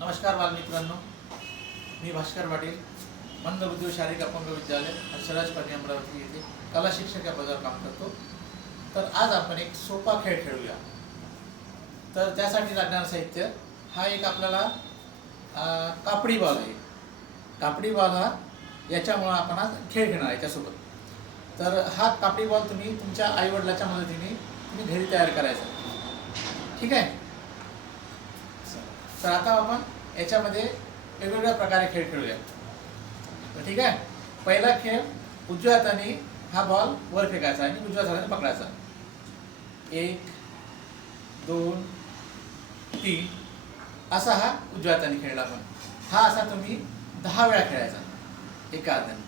नमस्कार बालमित्रांनो, मी भास्कर पाटील, मंदबुद्धी व शारीरिक अपंग विद्यालय हर्षराज कन्या अमरावती येथे कला शिक्षक या पदावर काम करतो। तर आज आपण एक सोपा खेळ खेळूया। तर त्यासाठी लागणारं साहित्य हा एक आपल्याला कापडी बॉल आहे। कापडी बॉल हा याच्यामुळे आपण आज खेळ खेळणार आहे त्यासोबत। तर हा कापडी बॉल तुम्ही तुमच्या आईवडिलाच्या मदतीने तुम्ही घरी तयार करायचा, ठीक आहे। तर आता आपण याच्यामध्ये वेगवेगळ्या प्रकारे खेळ खेळूया, ठीक आहे। पहिला खेळ, उजव्या हाताने हा बॉल वर फेकायचा आणि उजव्या हाताने पकडायचा। 1 2 3 असा हा उजव्या हाताने खेळला आपण। हा असा तुम्ही 10 वेळा खेळायचा एका हाताने।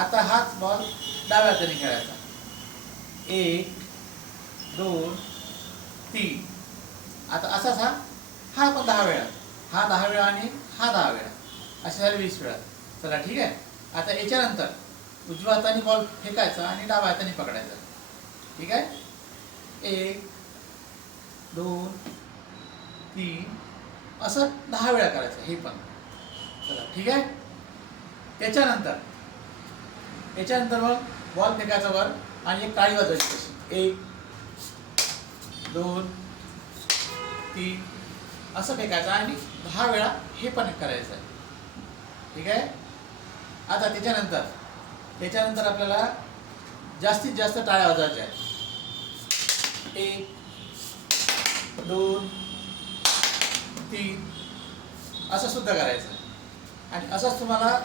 आता हाच बॉल डाव्या हाताने खेळायचा। 1 2 3 आता असाच हा पण 10 वेळा, हा 10 वेळा आणि हा 10 वेळा, असे झाले 20 वेळा। चला ठीक आहे। आता याच्यानंतर उजव्या हाताने बॉल फेकायचा आणि डाव्या हाताने पकडायचा, ठीक आहे। 1 2 3 असं 10 वेळा करायचं हे पण, चला ठीक आहे। याच्यानंतर मग बॉल फेकायचा वर आणि एक टाळी वाजवायची कशी, 1 2 3 असं फेकायचं आणि 10 वेळा हे पण करायचं, ठीक आहे। आता त्याच्यानंतर आपल्याला जास्तीत जास्त टाळ्या वाजवायच्या आहेत। 1 2 3 असं सुद्धा करायचं। आणि असंच तुम्हाला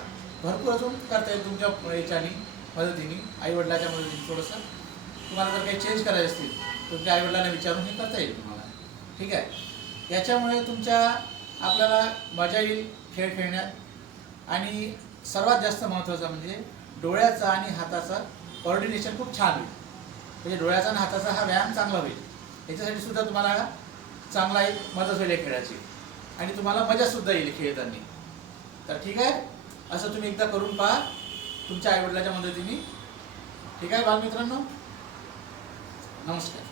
भरपूर अजून करता येईल तुमच्या याच्याने मदतीने, आईवडिलाच्या मदतीने। थोडंसं तुम्हाला जर काही चेंज करायचे असतील तुमच्या आईवडिलांना विचारून हे करता येईल तुम्हाला, ठीक आहे। याच्यामुळे आपल्याला मजा येईल खेळ खेळण्यात। आणि सर्वात जास्त महत्त्वाचं म्हणजे डोळ्याचा आणि हाताचा कोऑर्डिनेशन खूप छान होईल। म्हणजे डोळ्याचा आणि हाताचा हा व्यायाम चांगला होईल। याच्यासाठी सुद्धा तुम्हाला चांगला एक मदत होईल खेळाची, आणि तुम्हाला मजासुद्धा येईल खेळताना। तर ठीक आहे, असं तुम्ही एकदा करून पहा तुमच्या आईवडिलाच्या मदतीने, ठीक आहे बालमित्रांनो। नमस्कार।